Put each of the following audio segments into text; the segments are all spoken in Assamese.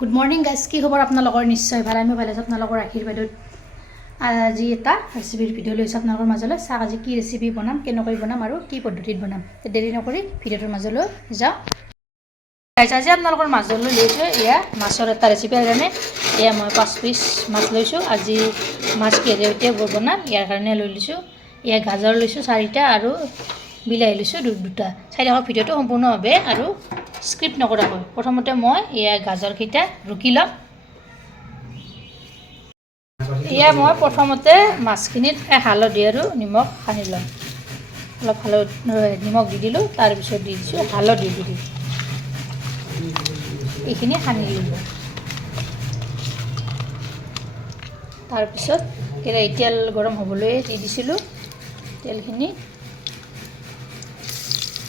গুড মৰ্ণিং গাইজ, কি খবৰ আপোনালোকৰ? নিশ্চয় ভাল, আমি ভালে আছোঁ। আপোনালোকৰ আশীৰ্বাদত আজি এটা ৰেচিপিৰ ভিডিঅ' লৈছোঁ আপোনালোকৰ মাজলৈ। চাওক আজি কি ৰেচিপি বনাম, কেনেকৈ বনাম আৰু কি পদ্ধতিত বনাম। দেৰি নকৰি ভিডিঅ'টোৰ মাজলৈ যাওঁ। আজি আপোনালোকৰ মাজলৈ লৈছোঁ এয়া মাছৰ এটা ৰেচিপিৰ কাৰণে। এয়া মই 5 পিচ মাছ লৈছোঁ। আজি মাছ কিহেৰে সৈতে বনাম ইয়াৰ কাৰণে লৈ লৈছোঁ। এয়া গাজৰ লৈছোঁ 4টা আৰু বিলাহী লৈছোঁ 2টা। চাই থাকক ভিডিঅ'টো সম্পূৰ্ণভাৱে আৰু স্ক্ৰিপ্ট নকৰাকৈ। প্ৰথমতে মই এয়া গাজৰকেইটা ৰুকি ল'ম। এয়া মই প্ৰথমতে মাছখিনিত হালধি আৰু নিমখ সানি ল'ম। অলপ নিমখ দি দিলোঁ, তাৰপিছত দি দিছোঁ হালধি দি দিলোঁ। এইখিনি সানি ল'লোঁ। তাৰপিছত কেৰাহীত তেল গৰম হ'বলৈ দি দিছিলোঁ। তেলখিনি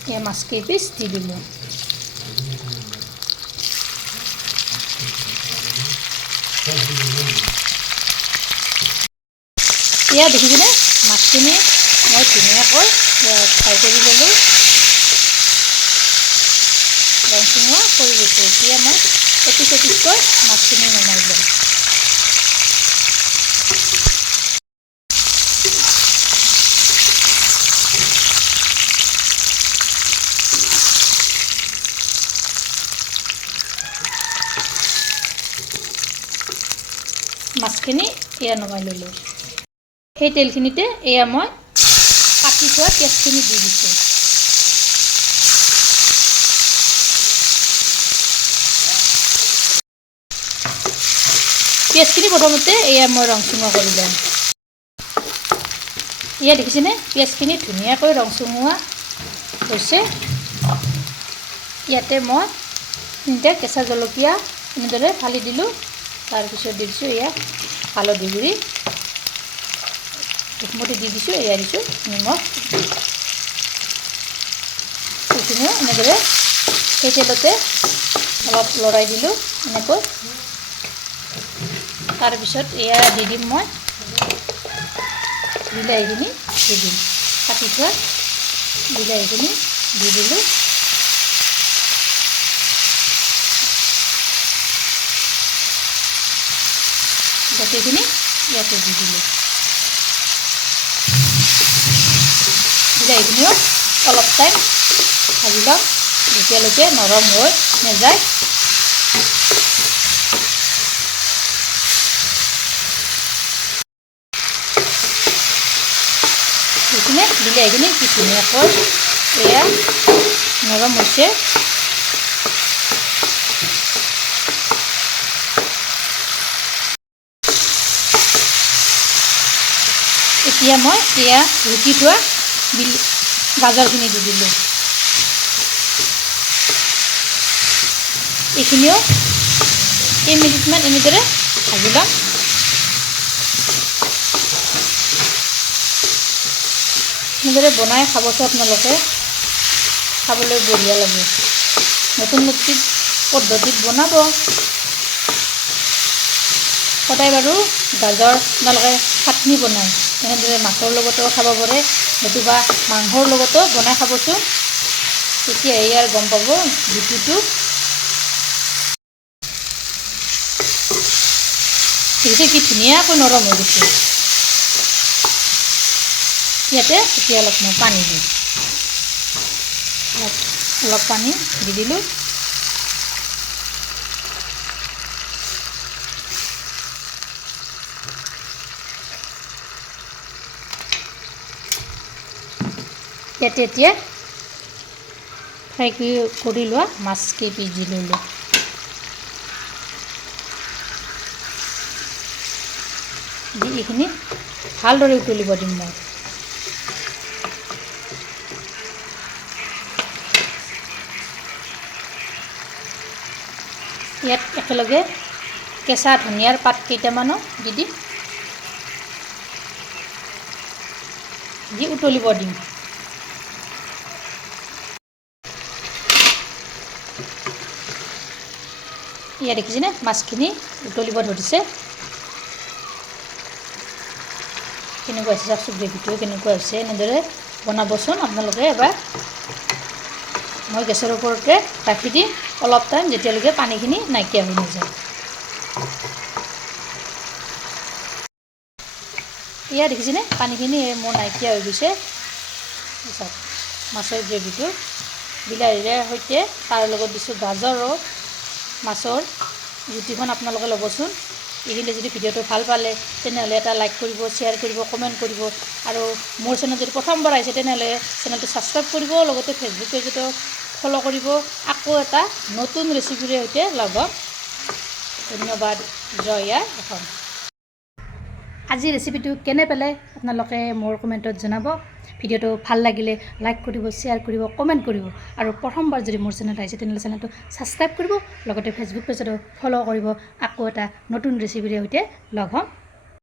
এয়া মাছ কেইপিচ দি দিলোঁ। এয়া দেখিছেনে, মাছখিনি মই ধুনীয়াকৈ ফ্ৰাই কৰি ল'লোঁ। ৰংচঙুৱা কৰি লৈছোঁ। এতিয়া মই এপিচকৈ মাছখিনি নমাই ল'ম। মাছখিনি এয়া নমাই ল'লোঁ। সেই তেলখিনিতে এয়া মই কাটি থোৱা পিঁয়াজখিনি দি দিছোঁ। পিঁয়াজখিনি প্ৰথমতে এয়া মই ৰংচঙুৱা কৰি ল'ম। এয়া দেখিছেনে, পিঁয়াজখিনি ধুনীয়াকৈ ৰংচঙুৱা হৈছে। ইয়াতে মই 3টা কেঁচা জলকীয়া এনেদৰে ফালি দিলোঁ। তাৰপিছত দি দিছোঁ এয়া হালধি গুড়ি, জোখমতে দি দিছোঁ। এয়া দিছোঁ নিমখ। সেইখিনিও এনেদৰে সেই তেলতে অলপ লৰাই দিলোঁ এনেকৈ। তাৰপিছত এয়া দি দিম মই বিলাহীখিনি দি দিম। কাটি থোৱা বিলাহীখিনি দি দিলোঁ। গোটেইখিনি ইয়াতে দি দিলোঁ। বিলাহীখিনিও অলপ টাইম ভাজি ল'ম যেতিয়ালৈকে নৰম হৈ নাযায়। এইখিনি বিলাহীখিনি কি ধুনীয়াকৈ এয়া নৰম হৈছে। এতিয়া মই এয়া ৰুকি থোৱা গাজৰখিনি দি দিলোঁ। এইখিনিও কেইমিনিটমান এনেদৰে ভাজি ল'ম। এনেদৰে বনাই খাবচোন আপোনালোকে, খাবলৈ বঢ়িয়া লাগে। নতুন পদ্ধতিত বনাব। সদায় বাৰু গাজৰ আপোনালোকে চাটনি বনায়, এনেদৰে মাছৰ লগতো খাব পাৰে, নতুবা মাংসৰ লগতো বনাই খাবচোন। তেতিয়াহে ইয়াৰ গম পাব জুতিটো। দেখিছে কি ধুনীয়াকৈ নৰম হৈ গৈছে। ইয়াতে এতিয়া অলপ মই পানী দিম। অলপ পানী দি দিলোঁ। ইয়াতে এতিয়া ফ্ৰাই কৰি লোৱা মাছ কেইপিচ দি ল'লোঁ। দি এইখিনি ভালদৰে উতলিব দিম মই। ইয়াত একেলগে কেঁচা ধনিয়াৰ পাত কেইটামানো দি দিম। দি উতলিব দিম। ইয়াত দেখিছেনে, মাছখিনি উতলিব ধৰিছে। কেনেকুৱা হৈছে চাওকচোন, গ্ৰেভিটো কেনেকুৱা হৈছে। এনেদৰে বনাবচোন আপোনালোকে এবাৰ। মই গেছৰ ওপৰতে ৰাখি দিম অলপ টাইম যেতিয়ালৈকে পানীখিনি নাইকিয়া হৈ নাযায়। এয়া দেখিছেনে পানীখিনি মোৰ নাইকিয়া হৈ গৈছে। মাছৰ গ্ৰেভিটো বিলাহীৰে সৈতে তাৰ লগত দিছোঁ গাজৰ আৰু মাছৰ জুতিখন আপোনালোকে ল'বচোন। এইখিনি যদি ভিডিঅ'টো ভাল পালে তেনেহ'লে এটা লাইক কৰিব, শ্বেয়াৰ কৰিব, কমেণ্ট কৰিব আৰু মোৰ চেনেল যদি প্ৰথমবাৰ আহিছে তেনেহ'লে চেনেলটো ছাবস্ক্ৰাইব কৰিব, লগতে ফেচবুক পেজতো ফ'ল' কৰিব। আকৌ এটা নতুন ৰেচিপিৰে সৈতে লগ হ'ম। ধন্যবাদ। জয় আই অসম। আজি ৰেচিপিটো কেনে পালে আপোনালোকে মোৰ কমেণ্টত জনাব। ভিডিঅ'টো ভাল লাগিলে লাইক কৰিব, শ্বেয়াৰ কৰিব, কমেণ্ট কৰিব আৰু প্ৰথমবাৰ যদি মোৰ চেনেল আহিছে তেনেহ'লে চেনেলটো ছাবস্ক্ৰাইব কৰিব, লগতে ফেচবুক পেজতো ফ'ল' কৰিব। আকৌ এটা নতুন ৰেচিপিৰে সৈতে লগ হ'ম।